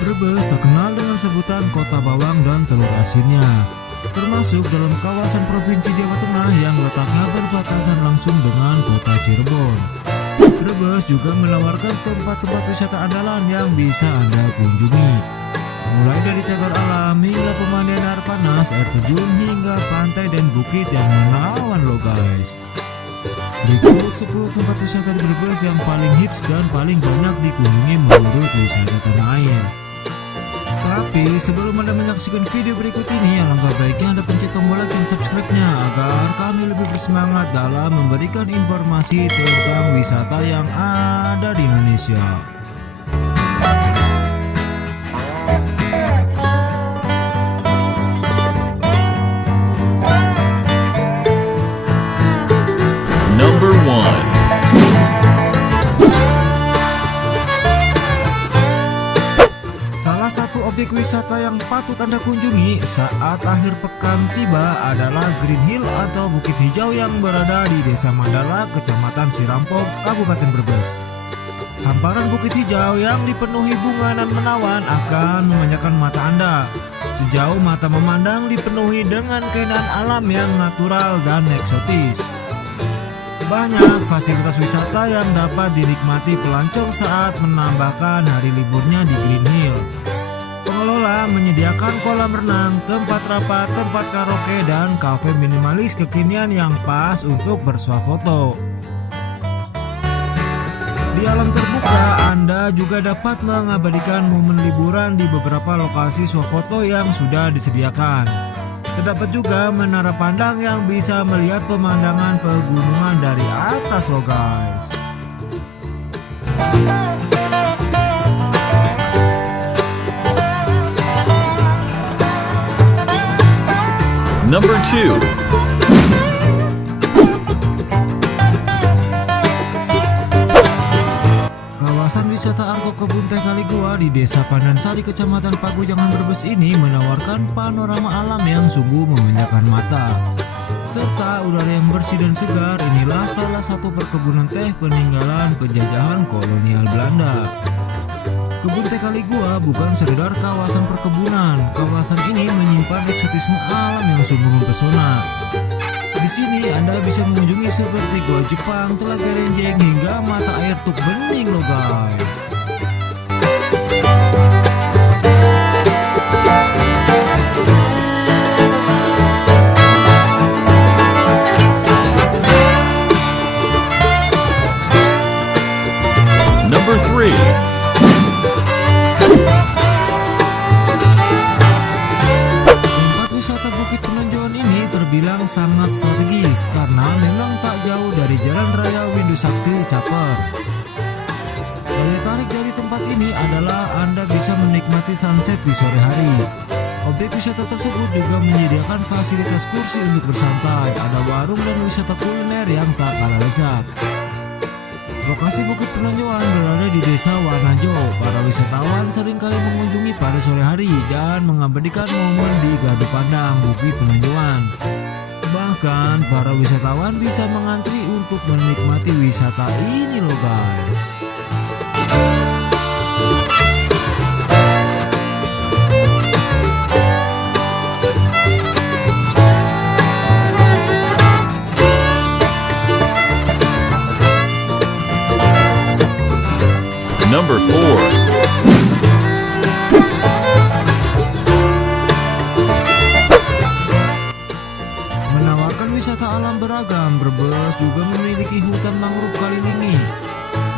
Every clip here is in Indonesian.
Brebes terkenal dengan sebutan kota bawang dan telur asinnya, termasuk dalam kawasan provinsi Jawa Tengah yang letaknya berbatasan langsung dengan kota Cirebon. Brebes juga menawarkan tempat-tempat wisata andalan yang bisa Anda kunjungi, mulai dari cagar alam hingga pemandian air panas, air terjun, hingga pantai dan bukit yang menawan loh guys. Berikut 10 tempat wisata di Brebes yang paling hits dan paling banyak dikunjungi menurut wisata tanah air. Tapi sebelum Anda menyaksikan video berikut ini, alangkah baiknya Anda pencet tombol like dan subscribe-nya agar kami lebih bersemangat dalam memberikan informasi tentang wisata yang ada di Indonesia. Number 1. Salah satu objek wisata yang patut Anda kunjungi saat akhir pekan tiba adalah Green Hill atau Bukit Hijau yang berada di Desa Mandala, Kecamatan Sirampok, Kabupaten Brebes. Hamparan bukit hijau yang dipenuhi bunga dan menawan akan memanjakan mata Anda. Sejauh mata memandang dipenuhi dengan keindahan alam yang natural dan eksotis. Banyak fasilitas wisata yang dapat dinikmati pelancong saat menambahkan hari liburnya di Green Hill. Pengelola menyediakan kolam renang, tempat rapat, tempat karaoke, dan kafe minimalis kekinian yang pas untuk bersuah foto. Di alam terbuka, Anda juga dapat mengabadikan momen liburan di beberapa lokasi swafoto yang sudah disediakan. Terdapat juga menara pandang yang bisa melihat pemandangan pegunungan dari atas loh guys. Number 2. Kawasan wisata Argo Kebun Teh Kaligua di Desa Pandansari, Kecamatan Pagujangan, Brebes ini menawarkan panorama alam yang sungguh memanjakan mata, serta udara yang bersih dan segar. Inilah salah satu perkebunan teh peninggalan penjajahan kolonial Belanda. Kebun Teh Kaligua bukan sekedar kawasan perkebunan. Kawasan ini menyimpan eksotisme alam yang sungguh mempesona. Di sini Anda bisa mengunjungi seperti Gua Jepang, Telaga Renjeng, hingga mata air tuk bening loh guys. Number 3. Wisata Bukit Penonjoan ini terbilang sangat strategis karena memang tak jauh dari Jalan Raya Windu Sakti Caper. Daya tarik dari tempat ini adalah Anda bisa menikmati sunset di sore hari. Objek wisata tersebut juga menyediakan fasilitas kursi untuk bersantai, ada warung dan wisata kuliner yang tak kalah lezat. Lokasi Bukit Penonjoan berada di Desa Wanajo. Para wisatawan seringkali mengunjungi pada sore hari dan mengabadikan momen di gardu pandang Bukit Penonjoan. Bahkan para wisatawan bisa mengantri untuk menikmati wisata ini loh guys. Number 4. Menawarkan wisata alam beragam, Brebes juga memiliki hutan mangrove Kalilingi.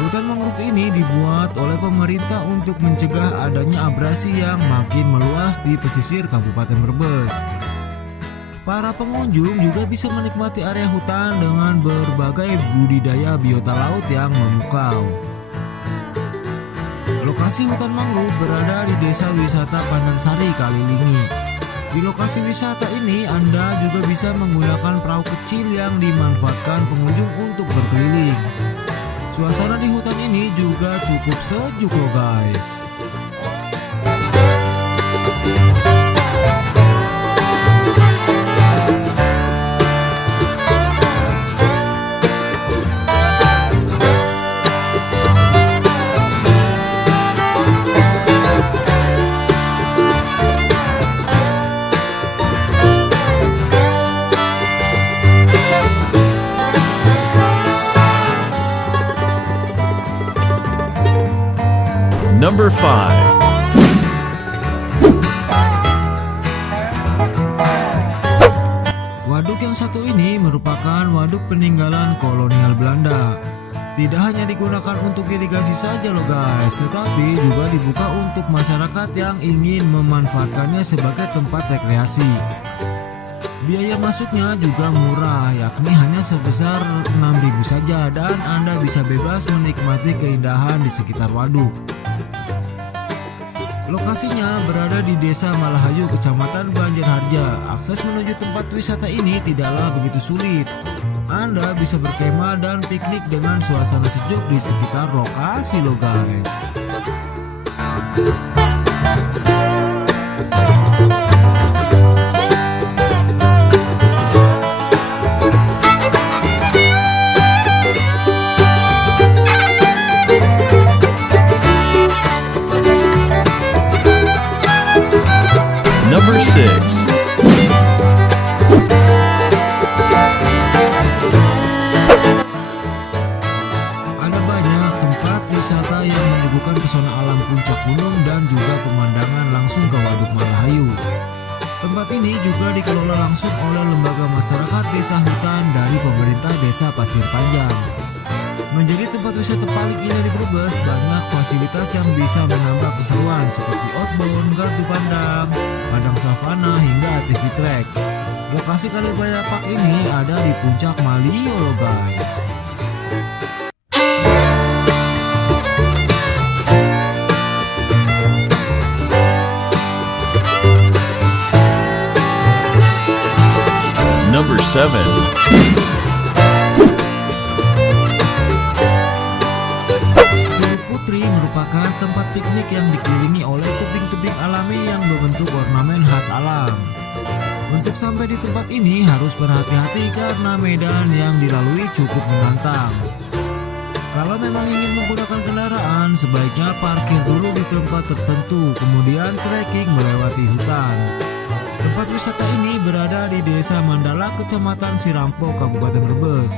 Hutan mangrove ini dibuat oleh pemerintah untuk mencegah adanya abrasi yang makin meluas di pesisir Kabupaten Brebes. Para pengunjung juga bisa menikmati area hutan dengan berbagai budidaya biota laut yang memukau. Lokasi hutan mangrove berada di Desa Wisata Pandansari, Kalilingi. Di lokasi wisata ini Anda juga bisa menggunakan perahu kecil yang dimanfaatkan pengunjung untuk berkeliling. Suasana di hutan ini juga cukup sejuk loh guys. Number 5. Waduk yang satu ini merupakan waduk peninggalan kolonial Belanda. Tidak hanya digunakan untuk irigasi saja loh guys, tetapi juga dibuka untuk masyarakat yang ingin memanfaatkannya sebagai tempat rekreasi. Biaya masuknya juga murah, yakni hanya sebesar 6.000 saja, dan Anda bisa bebas menikmati keindahan di sekitar waduk. Lokasinya berada di Desa Malahayu, Kecamatan Banjarharja. Akses menuju tempat wisata ini tidaklah begitu sulit. Anda bisa berkemah dan piknik dengan suasana sejuk di sekitar lokasi loh guys. Number 6. Ada banyak tempat wisata yang menyuguhkan pesona alam puncak gunung dan juga pemandangan langsung ke Waduk Malahayu. Tempat ini juga dikelola langsung oleh lembaga masyarakat desa hutan dari pemerintah desa Pasir Panjang. Menjadi tempat wisata paling indah di Brebes, banyak fasilitas yang bisa menambah keseruan seperti outbound, gardu pandang, padang savana, hingga ATV track. Lokasi Kalibaya Park ini ada di puncak Malio loh guys. Number 7. Merupakan tempat piknik yang dikelilingi oleh tebing-tebing alami yang berbentuk ornamen khas alam. Untuk sampai di tempat ini harus berhati-hati karena medan yang dilalui cukup menantang. Kalau memang ingin menggunakan kendaraan, sebaiknya parkir dulu di tempat tertentu, kemudian trekking melewati hutan. Tempat wisata ini berada di Desa Mandala, Kecamatan Sirampo, Kabupaten Brebes.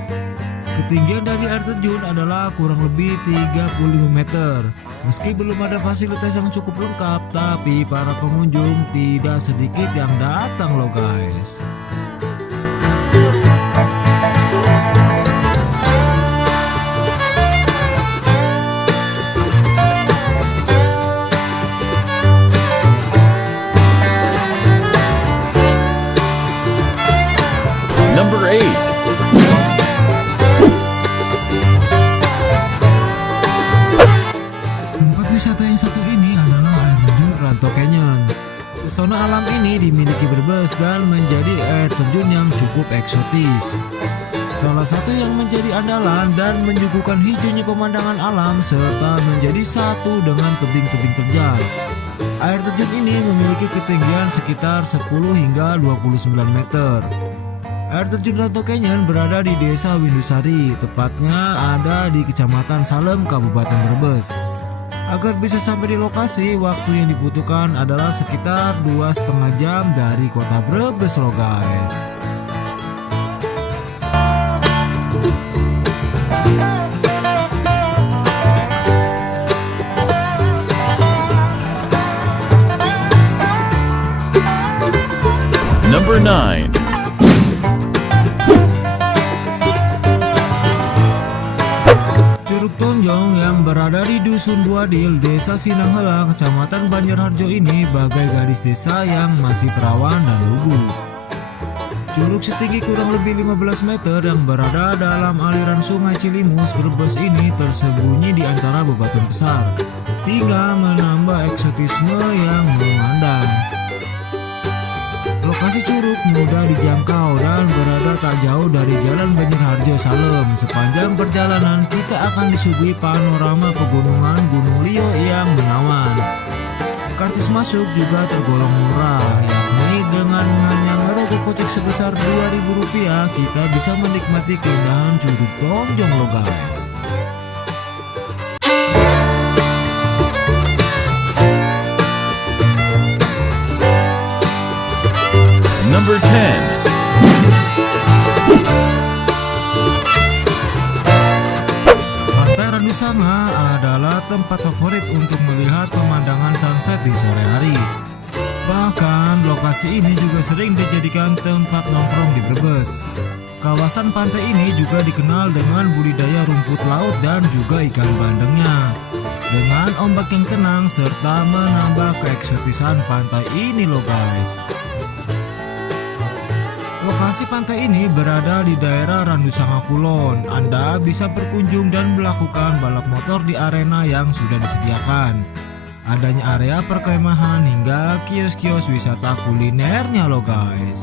Ketinggian dari air terjun adalah kurang lebih 35 meter. Meski belum ada fasilitas yang cukup lengkap, tapi para pengunjung tidak sedikit yang datang loh guys. Number 8. Wisata yang satu ini adalah air terjun Ranto Canyon. Pesona alam ini dimiliki Brebes dan menjadi air terjun yang cukup eksotis. Salah satu yang menjadi andalan dan menyuguhkan hijaunya pemandangan alam serta menjadi satu dengan tebing-tebing terjal. Air terjun ini memiliki ketinggian sekitar 10 hingga 29 meter. Air terjun Ranto Canyon berada di Desa Windusari, tepatnya ada di Kecamatan Salem, Kabupaten Brebes. Agar bisa sampai di lokasi, waktu yang dibutuhkan adalah sekitar 2,5 jam dari kota Brebes loh guys. Number 9. Curug Tonjong yang berada di Dusun Buadil, Desa Sinanghela, Kecamatan Banjarharjo ini bagai gadis desa yang masih perawan dan lugu. Curug setinggi kurang lebih 15 meter yang berada dalam aliran Sungai Cilimus, Brebes ini tersembunyi di antara bebatuan besar, hingga menambah eksotisme yang memandang. Lokasi curug mudah dijangkau dan berada tak jauh dari Jalan Banjarharjo Salem. Sepanjang perjalanan kita akan disuguhi panorama pegunungan Gunung Lio yang menawan. Karcis masuk juga tergolong murah, yakni dengan hanya merogoh kocek sebesar Rp2.000 kita bisa menikmati keindahan Curug Tonjong loh guys. Number 10. Pantai Randu Sanga adalah tempat favorit untuk melihat pemandangan sunset di sore hari. Bahkan lokasi ini juga sering dijadikan tempat nongkrong di Brebes. Kawasan pantai ini juga dikenal dengan budidaya rumput laut dan juga ikan bandengnya. Dengan ombak yang tenang serta menambah keeksotisan pantai ini loh guys. Lokasi pantai ini berada di daerah Randu Sanga Kulon. Anda bisa berkunjung dan melakukan balap motor di arena yang sudah disediakan. Adanya area perkemahan hingga kios-kios wisata kulinernya loh guys.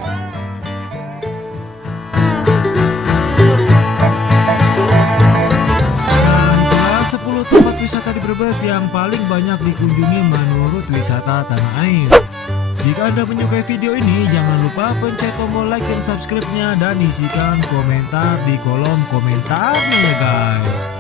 Nah, itulah 10 tempat wisata di Brebes yang paling banyak dikunjungi menurut wisata tanah air. Jika Anda menyukai video ini, jangan lupa pencet tombol like dan subscribe-nya dan isikan komentar di kolom komentarnya ya guys.